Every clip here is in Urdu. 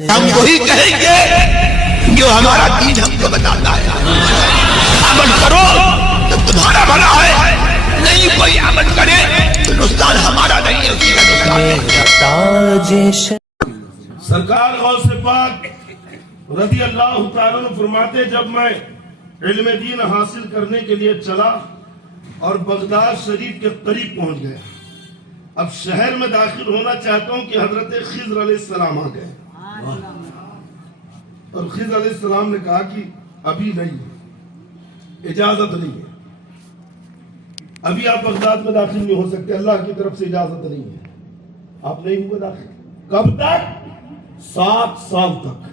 ہم وہی کہیں گے جو ہمارا دین ہم کو بتاتا ہے. عمل کرو تو تمہارا بھلا ہے, نہیں کوئی عمل کرے تو نقصان ہمارا نہیں ہے, اسی کا نقصان ہے. سرکار غوث پاک رضی اللہ تعالیٰ عنہ فرماتے, جب میں علم دین حاصل کرنے کے لیے چلا اور بغداد شریف کے قریب پہنچ گیا, اب شہر میں داخل ہونا چاہتا ہوں کہ حضرت خضر علیہ السلام آ گئے, اور خضر علیہ السلام نے کہا کہ ابھی نہیں, اجازت نہیں ہے, ابھی آپ بغداد میں داخل نہیں ہو سکتے, اللہ کی طرف سے اجازت نہیں ہے. آپ نہیں ہوئے داخل. کب تک؟ 7 سال تک.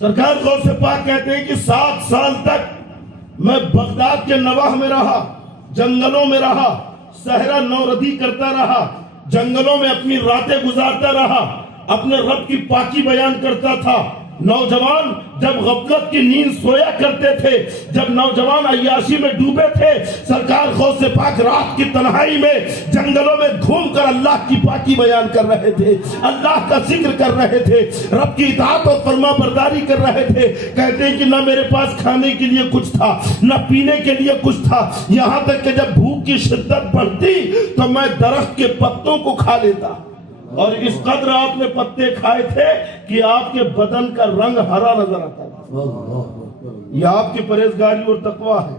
سرکار غوث پاک کہتے ہیں کہ 7 سال تک میں بغداد کے نواح میں رہا, جنگلوں میں رہا, صحرا نوردی کرتا رہا, جنگلوں میں اپنی راتیں گزارتا رہا, اپنے رب کی پاکی بیان کرتا تھا. نوجوان جب غفلت کی نیند سویا کرتے تھے, جب نوجوان عیاشی میں ڈوبے تھے, سرکار غوث پاک رات کی تنہائی میں جنگلوں میں گھوم کر اللہ کی پاکی بیان کر رہے تھے, اللہ کا ذکر کر رہے تھے, رب کی اطاعت اور فرما برداری کر رہے تھے. کہتے ہیں کہ نہ میرے پاس کھانے کے لیے کچھ تھا, نہ پینے کے لیے کچھ تھا, یہاں تک کہ جب بھوک کی شدت بڑھتی تو میں درخت کے پتوں کو کھا لیتا, اور اس قدر آپ نے پتے کھائے تھے کہ آپ کے بدن کا رنگ ہرا نظر آتا تھا. یہ آپ کی پرہیزگاری اور تقوی ہے.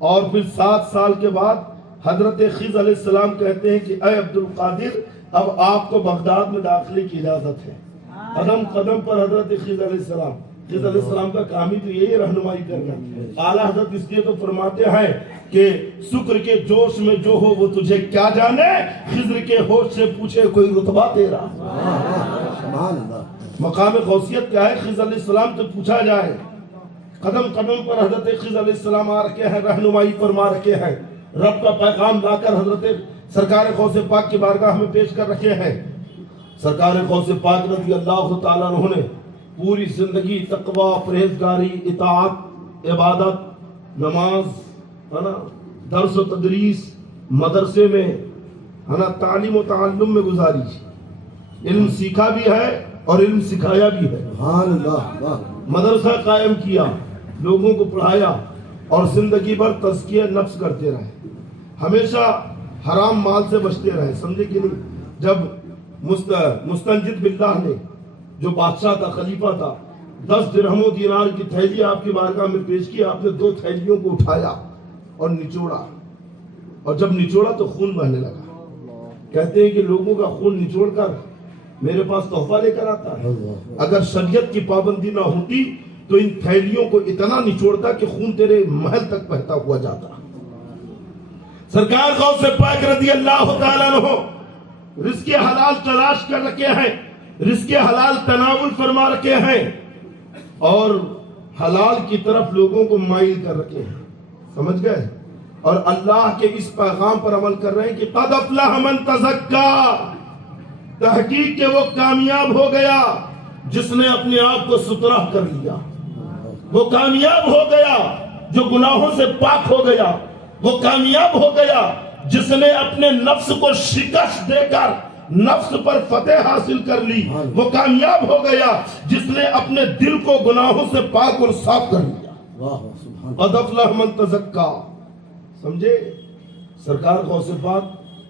اور پھر 7 سال کے بعد حضرت خضر علیہ السلام کہتے ہیں کہ اے عبد القادر, اب آپ کو بغداد میں داخلے کی اجازت ہے. قدم قدم پر حضرت خضر علیہ السلام, خضر علیہ السلام کا کام ہی تو یہی رہنمائی کرنا. اعلیٰ حضرت اس لیے تو فرماتے ہیں کہ شکر کے جوش میں جو ہو وہ تجھے کیا جانے, خضر کے ہوش سے پوچھے کوئی رتبہ تیرا. مقام غوثیت کیا ہے, خضر علیہ السلام سے پوچھا جائے. قدم قدم پر حضرت خضر علیہ السلام آ رکھے ہیں, رہنمائی فرما رکھے ہیں, رب کا پیغام لا کر حضرت سرکار غوث پاک کی بارگاہ میں پیش کر رکھے ہیں. سرکار غوث پاک رضی اللہ تعالیٰ عنہ نے پوری زندگی تقوی, پرہیزگاری, اطاعت, عبادت, نماز, درس و تدریس, مدرسے میں تعلیم و تعلم میں گزاری. علم سیکھا بھی ہے اور علم سکھایا بھی ہے. مدرسہ قائم کیا, لوگوں کو پڑھایا, اور زندگی بھر تزکیہ نفس کرتے رہے. ہمیشہ حرام مال سے بچتے رہے, سمجھے کہ نہیں. جب مستنجد باللہ نے, جو بادشاہ تھا, خلیفہ تھا, 10 درہم و دینار کی تھیلی آپ کی بارگاہ میں پیش کی, آپ نے 2 تھیلیوں کو اٹھایا اور نچوڑا, اور جب نچوڑا تو خون بہنے لگا. کہتے ہیں کہ لوگوں کا خون نچوڑ کر میرے پاس تحفہ لے کر آتا ہے. اگر شریعت کی پابندی نہ ہوتی تو ان تھیلیوں کو اتنا نچوڑتا کہ خون تیرے محل تک بہتا ہوا جاتا. سرکار غوث پاک رضی اللہ تعالیٰ عنہ رزق حلال تلاش کر رکھے ہیں, رزق حلال تناول فرما رکھے ہیں, اور حلال کی طرف لوگوں کو مائل کر رکھے ہیں. سمجھ گئے؟ اور اللہ کے اس پیغام پر عمل کر رہے ہیں کہ قد افلح من تزکا, تحقیق کہ وہ کامیاب ہو گیا جس نے اپنے آپ کو ستھرا کر لیا. وہ کامیاب ہو گیا جو گناہوں سے پاک ہو گیا. وہ کامیاب ہو گیا جس نے اپنے نفس کو شکست دے کر نفس پر فتح حاصل کر لی. وہ کامیاب ہو گیا جس نے اپنے دل کو گناہوں سے پاک اور صاف کر لیا. قد افلح من تزکا. سمجھے؟ سرکار غوث پاک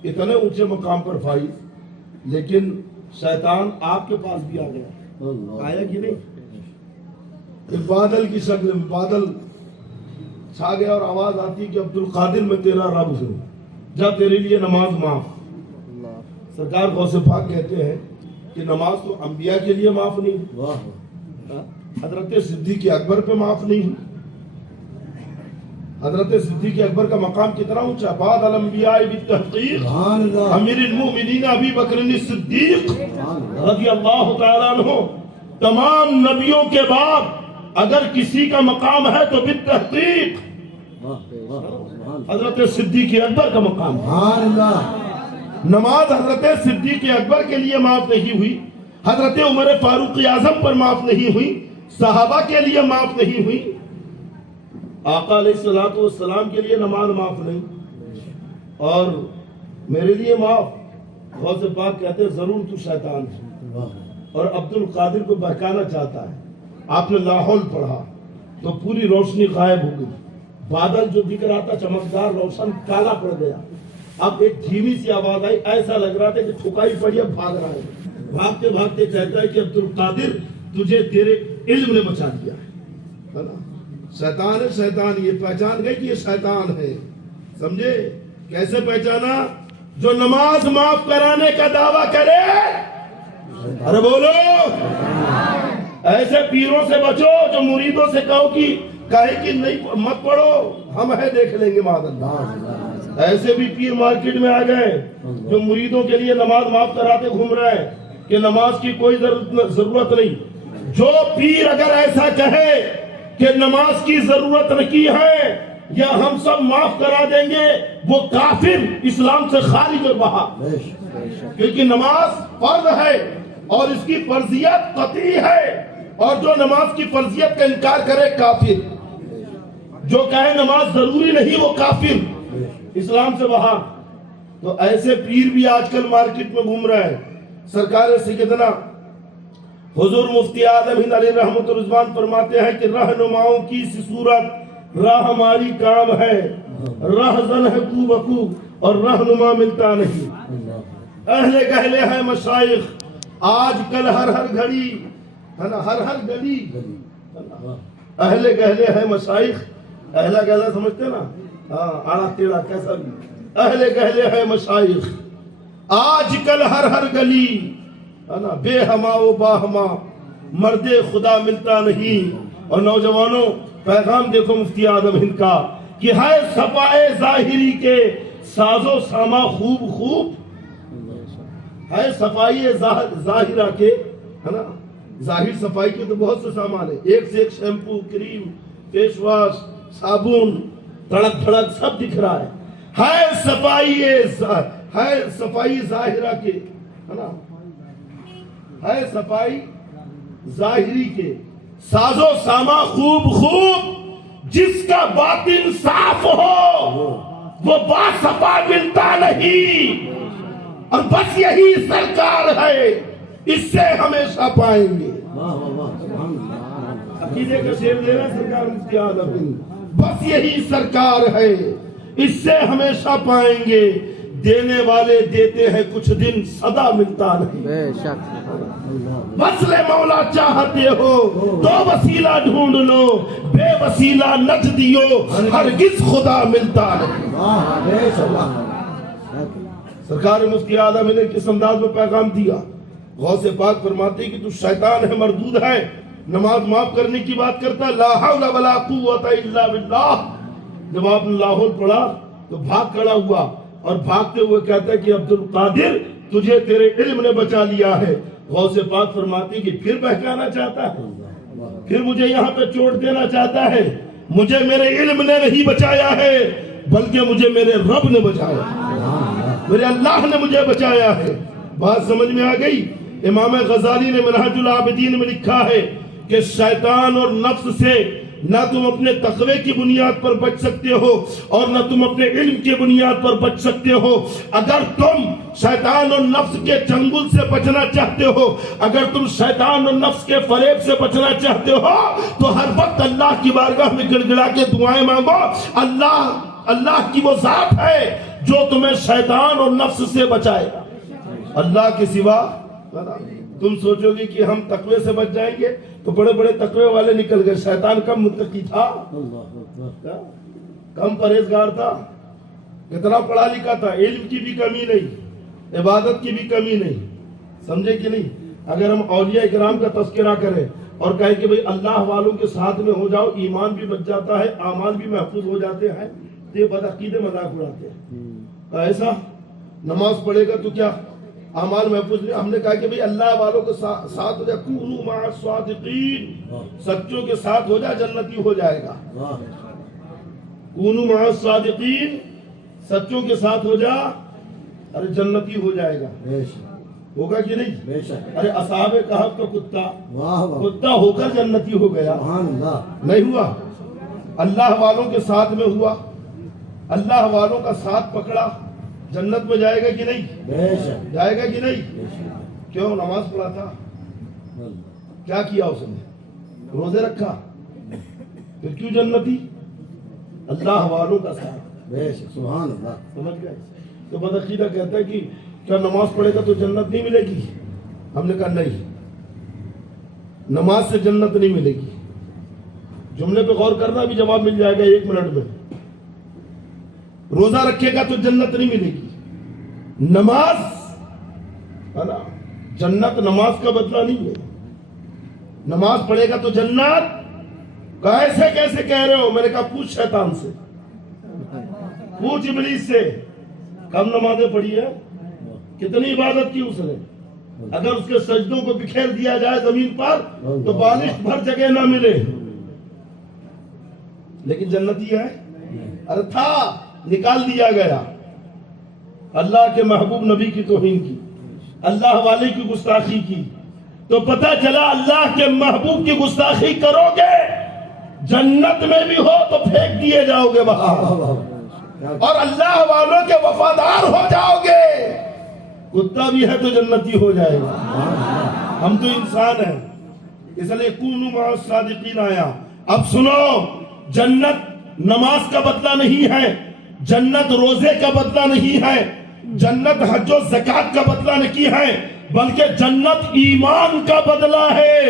اتنے اونچے مقام پر فائز, لیکن شیطان آپ کے پاس بھی آ گیا. آیا کہ نہیں؟ بادل کی شکل میں بادل چھا گیا اور آواز آتی کہ عبد القادر میں تیرا رب ہوں, جا تیرے لیے نماز معاف. سرکار غوث پاک کہتے ہیں کہ نماز تو انبیاء کے لیے معاف نہیں, حضرت صدیق اکبر پہ معاف نہیں. حضرت صدیق اکبر کا مقام کتنا اونچا. بعد الانبیاء بالتحقیق امیر المؤمنین ابی بکر الصدیق رضی اللہ تعالیٰ عنہ. تمام نبیوں کے بعد اگر کسی کا مقام ہے تو بالتحقیق حضرت صدیق اکبر کا مقام. نماز حضرت صدیق اکبر کے لیے معاف نہیں ہوئی, حضرت عمر فاروق اعظم پر معاف نہیں ہوئی, صحابہ کے لیے معاف نہیں ہوئی, آقا علیہ الصلوۃ والسلام کے لیے نماز معاف نہیں, اور میرے لیے معاف. غوث پاک کہتے ضرور تو شیطان ہے. اور عبد القادر کو بہکانا چاہتا ہے. آپ نے لاحول پڑھا تو پوری روشنی غائب ہو گئی, بادل جو دکھ رہا تھا چمکدار روشن کالا پڑ گیا. اب ایک دھیمی سی آواز آئی, ایسا لگ رہا تھا کہ ٹھکائی پڑی, اب بھاگ رہا ہے. بھاگتے بھاگتے کہتا ہے کہ عبد القادر تجھے تیرے علم نے بچا دیا ہے نا. شیطان ہے, شیطان یہ پہچان گئے کہ یہ شیطان ہے. سمجھے کیسے پہچانا؟ جو نماز معاف کرانے کا دعویٰ کرے, ارے بولو, ایسے پیروں سے بچو جو مریدوں سے کہو کہ نہیں مت پڑھو, ہم ہے دیکھ لیں گے معاذ اللہ. ایسے بھی پیر مارکیٹ میں آ گئے جو مریدوں کے لیے نماز معاف کراتے گھوم رہے ہیں کہ نماز کی کوئی ضرورت نہیں. جو پیر اگر ایسا کہے کہ نماز کی ضرورت نہیں ہے یا ہم سب معاف کرا دیں گے, وہ کافر, اسلام سے خارج اور باہر. کیونکہ نماز فرض ہے اور اس کی فرضیت قطعی ہے, اور جو نماز کی فرضیت کا انکار کرے کافر. جو کہے نماز ضروری نہیں وہ کافر, اسلام سے باہر. تو ایسے پیر بھی آج کل مارکیٹ میں گھوم رہے ہیں. سرکار سیدنا حضور مفتی اعظم ہند علیہ رحمت الرضوان فرماتے ہیں کہ رہنماؤں کی سی صورت راہ ہماری کام ہے, رہزن ہے کو بکو اور رہنما ملتا نہیں. اہل گہلے ہیں مشائخ آج کل ہر گھڑی ہے نا, ہر گلی اہل گہلے ہیں مشائخ. اہلا گہلا سمجھتے نا, ہاں آڑا تیڑا کیسا بھی, اہل گہلے ہیں مشائخ آج کل ہر گلی ہے نا, بے ہما و باہما مرد خدا ملتا نہیں. اور نوجوانوں پیغام دیکھو مفتی اعظم ہند کا کہ ہے صفائے ظاہری کے ساز و ساما خوب خوب, ہے صفائی ظاہرہ کے ہے نا. ظاہر صفائی کے تو بہت سے سامان ہیں, ایک سے ایک شیمپو, کریم, فیس واش, صابن, تڑک تھڑک سب دکھ رہا ہے. ہے صفائی ظاہرہ کے ہے نا, ہے صفائی ظاہری کے ساز و ساما خوب خوب. جس کا باطن صاف ہو وہ باصفا ملتا نہیں, اور بس یہی سرکار ہے, اس سے ہمیشہ پائیں گے. عقیدے کا شعر دے رہا سرکار مفتی اعظم ہند, بس یہی سرکار ہے, اس سے ہمیشہ پائیں گے. دینے والے دیتے ہیں کچھ دن, صدا ملتا نہیں. بے شک وصل مولا چاہتے ہو تو وسیلہ ڈھونڈ لو, بے وسیلہ نچ دیو ہرگز خدا ملتا نہیں. سرکار مفتی اعظم نے کس انداز میں پیغام دیا. غوث پاک فرماتے کہ تو شیطان ہے, مردود ہے, نماز معاف کرنے کی بات کرتا, لا حول ولا قوت الا باللہ. جب آپ نے لاہور پڑھا تو بھاگ کھڑا ہوا اور بھاگتے ہوئے کہتا ہے کہ عبد القادر تجھے تیرے علم نے بچا لیا ہے. غوث پاک فرماتی کہ پھر بہکانا چاہتا ہے, پھر مجھے یہاں پہ چوٹ دینا چاہتا ہے. مجھے میرے علم نے نہیں بچایا ہے بلکہ مجھے میرے رب نے بچایا, میرے اللہ نے مجھے بچایا ہے. بات سمجھ میں آ گئی؟ امام غزالی نے منہاج العابدین میں لکھا ہے کہ شیطان اور نفس سے نہ تم اپنے تقوی کی بنیاد پر بچ سکتے ہو اور نہ تم اپنے علم کی بنیاد پر بچ سکتے ہو. اگر تم شیطان اور نفس کے چنگل سے بچنا چاہتے ہو, اگر تم شیطان اور نفس کے فریب سے بچنا چاہتے ہو, تو ہر وقت اللہ کی بارگاہ میں گڑ گڑا کے دعائیں مانگو. اللہ کی وہ ذات ہے جو تمہیں شیطان اور نفس سے بچائے گا. اللہ کے سوا تم سوچو گے کہ ہم تقوی سے بچ جائیں گے تو بڑے بڑے تقوی والے نکل گئے. شیطان کم متقی تھا, کم پرہیزگار تھا, کتنا پڑھا لکھا تھا, علم کی بھی کمی نہیں, عبادت کی بھی کمی نہیں. سمجھے کہ نہیں؟ اگر ہم اولیاء کرام کا تذکرہ کریں اور کہیں کہ بھئی اللہ والوں کے ساتھ میں ہو جاؤ, ایمان بھی بچ جاتا ہے, اعمال بھی محفوظ ہو جاتے ہیں, تو یہ بدعقیدے مذاق اڑاتے ہیں. ایسا نماز پڑھے گا تو کیا اعمال محفوظ نہیں. ہم نے کہا کہ بھئی اللہ والوں کے ساتھ ہو جائے, کونوا مع الصادقین, سچوں کے ساتھ ہو جائے جنتی ہو جائے گا. کونوا مع الصادقین, سچوں کے ساتھ ہو جا, ارے جنتی ہو جائے گا. ہوگا کہ نہیں؟ ارے اصحاب کہف کا کتا ہو کر جنتی ہو گیا, نہیں ہوا. اللہ والوں کے ساتھ میں ہوا, اللہ والوں کا ساتھ پکڑا, جنت میں جائے گا کہ نہیں؟ جائے گا کہ نہیں؟ کیوں؟ نماز پڑھا تھا, کیا کیا اس نے؟ روزے رکھا، پھر کیوں جنتی؟ اللہ والوں کا ساتھ. سبحان اللہ. سمجھ گئے؟ تو بدعقیدہ کہتا ہے کہ کیا نماز پڑھے گا تو جنت نہیں ملے گی؟ ہم نے کہا نہیں، نماز سے جنت نہیں ملے گی. جملے پہ غور کرنا، بھی جواب مل جائے گا 1 منٹ میں. روزہ رکھے گا تو جنت نہیں ملے گی. نماز ہے نا، جنت نماز کا بدلہ نہیں ہے. نماز پڑھے گا تو جنت. کیسے کیسے کہہ رہے ہو؟ میں نے کہا پوچھ شیطان سے، پوچھ ابلیس سے. کم نمازیں پڑھی ہے، کتنی عبادت کی اس نے. اگر اس کے سجدوں کو بکھیر دیا جائے زمین پر تو بالش بھر جگہ نہ ملے. لیکن جنتی ہے؟ ارے تھا، نکال دیا گیا. اللہ کے محبوب نبی کی توہین کی، اللہ والے کی گستاخی کی، تو پتہ چلا اللہ کے محبوب کی گستاخی کرو گے جنت میں بھی ہو تو پھینک دیے جاؤ گے وہاں، اور اللہ والوں کے وفادار ہو جاؤ گے کتا بھی ہے تو جنتی ہو جائے گا. ہم تو انسان ہیں، اس لیے کونوا مع الصادقین آیا. اب سنو، جنت نماز کا بدلہ نہیں ہے، جنت روزے کا بدلہ نہیں ہے، جنت حج و زکات کا بدلہ نہیں ہے، بلکہ جنت ایمان کا بدلہ ہے.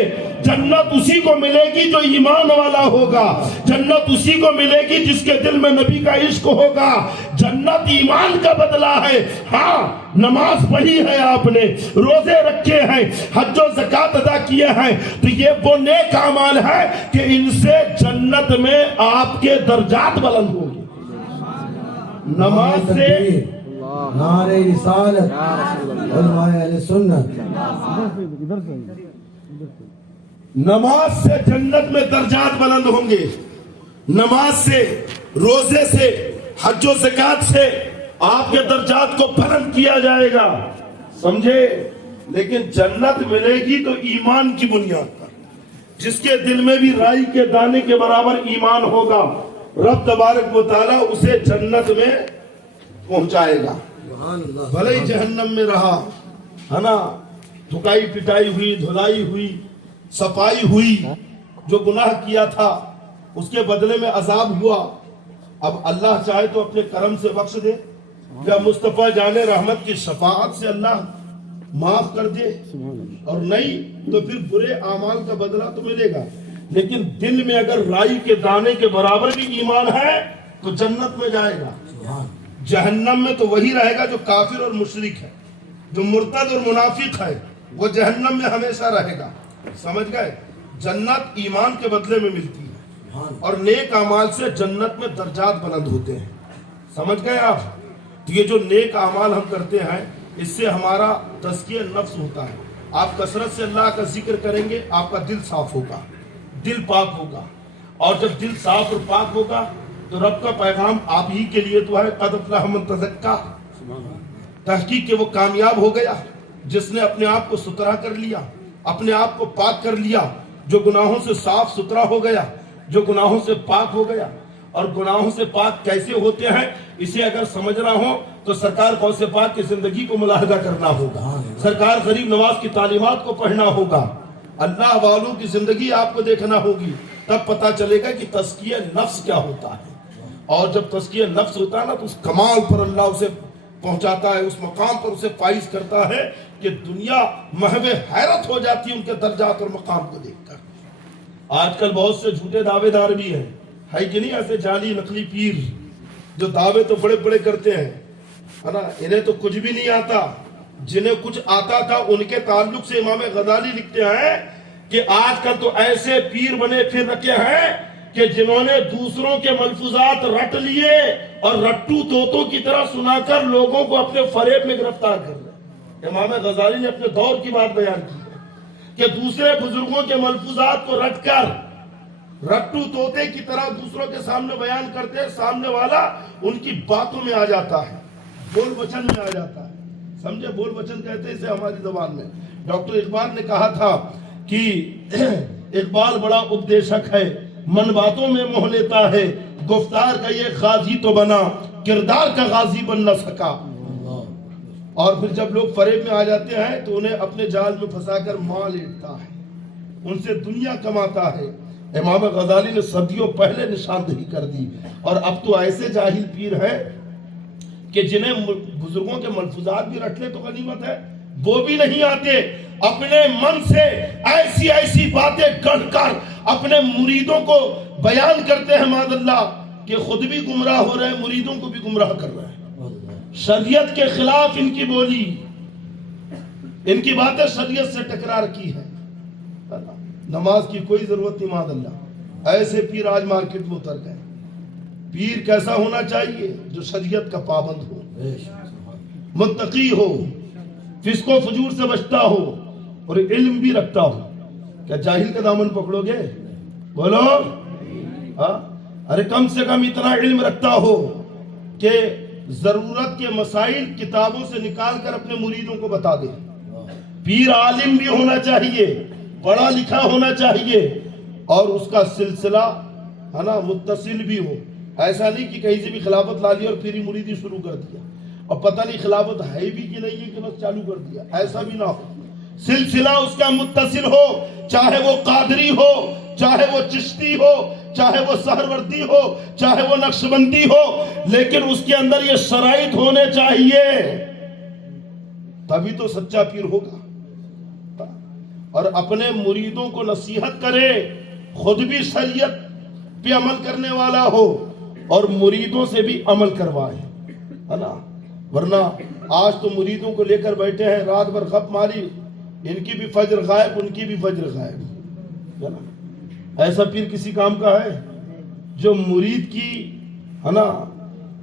جنت اسی کو ملے گی جو ایمان والا ہوگا، جنت اسی کو ملے گی جس کے دل میں نبی کا عشق ہوگا. جنت ایمان کا بدلہ ہے. ہاں، نماز پڑھی ہے آپ نے، روزے رکھے ہیں، حج و زکات ادا کیے ہیں، تو یہ وہ نیک اعمال ہے کہ ان سے جنت میں آپ کے درجات بلند ہوں گے. نماز سے نعرہ رسالت، علماء اہل سنت. نماز سے جنت میں درجات بلند ہوں گے. نماز سے، روزے سے، حج و زکات سے آپ کے درجات کو بلند کیا جائے گا. سمجھے؟ لیکن جنت ملے گی تو ایمان کی بنیاد پر. جس کے دل میں بھی رائی کے دانے کے برابر ایمان ہوگا، رب تبارک و تعالیٰ اسے جنت میں پہنچائے گا. بھلے ہی جہنم میں رہا ہے نا، تھکائی پٹائی ہوئی، دھلائی ہوئی، صفائی ہوئی، جو گناہ کیا تھا اس کے بدلے میں عذاب ہوا. اب اللہ چاہے تو اپنے کرم سے بخش دے، یا مصطفیٰ جان رحمت کی شفاعت سے اللہ معاف کر دے، اور نہیں تو پھر برے اعمال کا بدلہ تو ملے گا. لیکن دل میں اگر رائی کے دانے کے برابر بھی ایمان ہے تو جنت میں جائے گا. جہنم میں تو وہی رہے گا جو کافر اور مشرک ہے، جو مرتد اور منافق ہے، وہ جہنم میں ہمیشہ رہے گا. سمجھ گئے؟ جنت ایمان کے بدلے میں ملتی ہے، اور نیک اعمال سے جنت میں درجات بلند ہوتے ہیں. سمجھ گئے آپ؟ تو یہ جو نیک اعمال ہم کرتے ہیں اس سے ہمارا تزکیہ نفس ہوتا ہے. آپ کثرت سے اللہ کا ذکر کریں گے، آپ کا دل صاف ہوگا، دل پاک ہوگا. اور جب دل صاف اور پاک ہوگا تو رب کا پیغام آپ ہی کے لیے تو ہے، قد افلح من تزکا. تحقیق کہ وہ کامیاب ہو گیا جس نے اپنے آپ کو ستھرا کر لیا، اپنے آپ کو پاک کر لیا، جو گناہوں سے صاف ستھرا ہو گیا، جو گناہوں سے پاک ہو گیا. اور گناہوں سے پاک کیسے ہوتے ہیں اسے اگر سمجھنا ہو تو سرکار غوث پاک کی زندگی کو ملاحظہ کرنا ہوگا، سرکار غریب نواز کی تعلیمات کو پڑھنا ہوگا، اللہ والوں کی زندگی آپ کو دیکھنا ہوگی. تب پتا چلے گا کہ تزکیہ نفس کیا ہوتا ہے. اور جب تزکیہ نفس ہوتا ہے نا تو اس کمال پر اللہ اسے پہنچاتا ہے، اس مقام پر اسے فائز کرتا ہے کہ دنیا محو حیرت ہو جاتی ہے ان کے درجات اور مقام کو دیکھ کر. آج کل بہت سے جھوٹے دعوے دار بھی ہیں، ہے کہ نہیں؟ ایسے جعلی نقلی پیر جو دعوے تو بڑے بڑے کرتے ہیں، ہے نا، انہیں تو کچھ بھی نہیں آتا. جنہیں کچھ آتا تھا ان کے تعلق سے امام غزالی لکھتے ہیں کہ آج کل تو ایسے پیر بنے پھر رکھے ہیں کہ جنہوں نے دوسروں کے ملفوظات رٹ لیے اور رٹو طوطوں کی طرح سنا کر لوگوں کو اپنے فریب میں گرفتار کر رہے. امام غزالی نے اپنے دور کی بات بیان کی ہے کہ دوسرے بزرگوں کے ملفوظات کو رٹ کر رٹو طوطے کی طرح دوسروں کے سامنے بیان کرتے ہیں، سامنے والا ان کی باتوں میں آ جاتا ہے، بول بچن میں آ جاتا ہے. سمجھے؟ بول بچن کہتے ہیں اسے ہماری زبان میں. ڈاکٹر اقبال نے کہا تھا کہ اقبال بڑا اپدیشک ہے، من باتوں میں موہ لیتا ہے، گفتار کا یہ غازی تو بنا، کردار کا غازی بن نہ سکا. اور پھر جب لوگ فریب میں آ جاتے ہیں تو انہیں اپنے جال میں پھنسا کر مال لیٹتا ہے، ان سے دنیا کماتا ہے۔ امام غزالی نے صدیوں پہلے نشاندہی کر دی، اور اب تو ایسے جاہل پیر ہیں کہ جنہیں بزرگوں کے ملفوظات بھی رکھ لے تو غنیمت ہے، وہ بھی نہیں آتے، اپنے من سے ایسی ایسی باتیں گڑھ کر اپنے مریدوں کو بیان کرتے ہیں معاذ اللہ کہ خود بھی گمراہ ہو رہے ہیں، مریدوں کو بھی گمراہ کر رہے ہیں۔ شریعت کے خلاف ان کی بولی، ان کی باتیں شریعت سے ٹکرا رکھی ہے۔ نماز کی کوئی ضرورت نہیں معاذ اللہ، ایسے پیر آج مارکیٹ میں اتر گئے۔ پیر کیسا ہونا چاہیے؟ جو شریعت کا پابند ہو، متقی ہو، فسق و فجور سے بچتا ہو، اور علم بھی رکھتا ہو۔ کیا جاہل کا دامن پکڑو گے؟ بولو ہاں؟ ارے کم سے کم اتنا علم رکھتا ہو کہ ضرورت کے مسائل کتابوں سے نکال کر اپنے مریدوں کو بتا دے۔ پیر عالم بھی ہونا چاہیے، پڑھا لکھا ہونا چاہیے، اور اس کا سلسلہ ہے نا متصل بھی ہو۔ ایسا نہیں کہ کہیں سے بھی خلافت لا لی اور پھر ہی مریدی شروع کر دیا، اور پتہ نہیں خلافت ہے بھی کہ نہیں ہے کہ بس چالو کر دیا، ایسا بھی نہ ہو۔ سلسلہ اس کا متصل ہو، چاہے وہ قادری ہو، چاہے وہ چشتی ہو، چاہے وہ سہروردی ہو، چاہے وہ نقشبندی ہو، لیکن اس کے اندر یہ شرائط ہونے چاہیے، تبھی تو سچا پیر ہوگا۔ اور اپنے مریدوں کو نصیحت کرے، خود بھی شریعت پہ عمل کرنے والا ہو، اور مریدوں سے بھی عمل کروائے، ہے نا؟ ورنہ آج تو مریدوں کو لے کر بیٹھے ہیں، رات بھر خپ ماری، ان کی بھی فجر غائب، ان کی بھی فجر غائب، ہے نا؟ ایسا پیر کسی کام کا ہے جو مرید کی ہے نا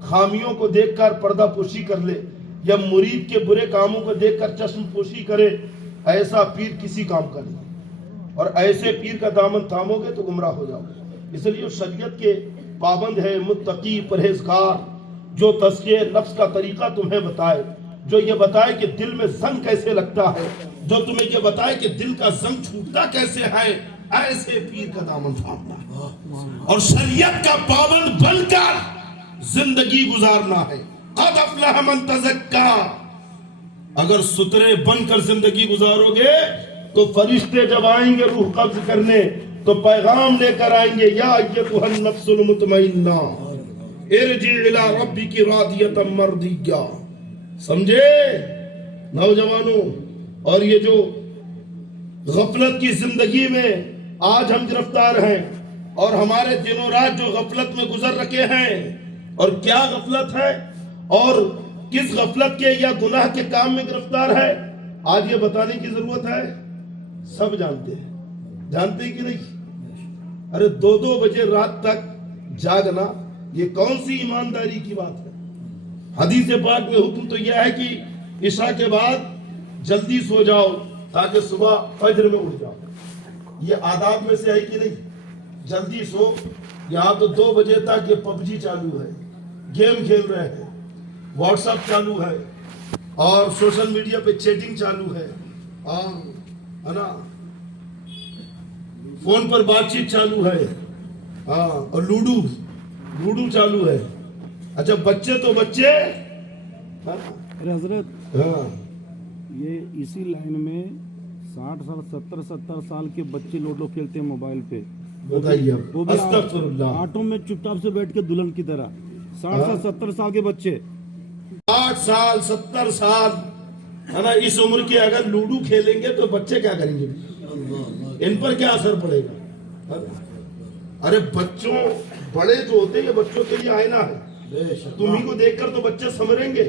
خامیوں کو دیکھ کر پردہ پوشی کر لے، یا مرید کے برے کاموں کو دیکھ کر چشم پوشی کرے؟ ایسا پیر کسی کام کا نہیں، اور ایسے پیر کا دامن تھامو گے تو گمراہ ہو جاؤ گے۔ اس لیے شریعت کے پابند ہے، متقی، پرہیزگار، جو تزکیہ نفس کا طریقہ تمہیں بتائے، جو یہ بتائے کہ دل میں زنگ کیسے لگتا ہے، جو تمہیں یہ بتائے کہ دل کا زنگ چھوٹتا کیسے ہے، ایسے پیر کا دامن تھامنا ہے، اور شریعت کا پابند بن کر زندگی گزارنا ہے۔ قد افلح من تزکا، اگر سترے بن کر زندگی گزارو گے تو فرشتے جب آئیں گے روح قبض کرنے تو پیغام لے کر آئیں گے، یا ایتھا النفس المطمئنہ ارجعی الی ربک راضیۃ مرضیہ۔ سمجھے نوجوانوں؟ اور یہ جو غفلت کی زندگی میں آج ہم گرفتار ہیں، اور ہمارے دن و رات جو غفلت میں گزر رکھے ہیں، اور کیا غفلت ہے اور کس غفلت کے یا گناہ کے کام میں گرفتار ہے، آج یہ بتانے کی ضرورت ہے؟ سب جانتے ہیں، جانتے ہیں کہ نہیں؟ ارے 2 بجے رات تک جاگنا یہ کون سی ایمانداری کی بات ہے؟ حدیث پاک میں حکم تو یہ ہے کہ عشاء کے بعد جلدی سو جاؤ تاکہ صبح فجر میں اٹھ جاؤ۔ یہ آداب میں سے ہے کہ نہیں؟ جلدی سو۔ یہاں تو 2 بجے تک یہ پب جی چالو ہے، گیم کھیل رہے ہیں، واٹس ایپ چالو ہے، اور سوشل میڈیا پہ چیٹنگ چالو ہے، اور ہے نا فون پر بات چیت چالو ہے، ہاں، اور لوڈو چالو ہے۔ اچھا بچے تو بچے، حضرت ہاں، یہ اسی لائن میں 60 سال 70 سال کے بچے لوڈو کھیلتے ہیں موبائل پہ، بتائیے وہ بھی استغفر اللہ۔ آٹو میں چپ چاپ سے بیٹھ کے دلہن کی طرح 60 سال 70 سال کے بچے 60 سال 70 سال ہے نا، اس عمر کے اگر لوڈو کھیلیں گے تو بچے کیا کریں گے؟ ان پر کیا اثر پڑے گا؟ ارے بچوں، بڑے جو ہوتے ہیں یہ بچوں کے لیے آئینہ ہے، تمہیں کو دیکھ کر تو بچے سنوریں گے،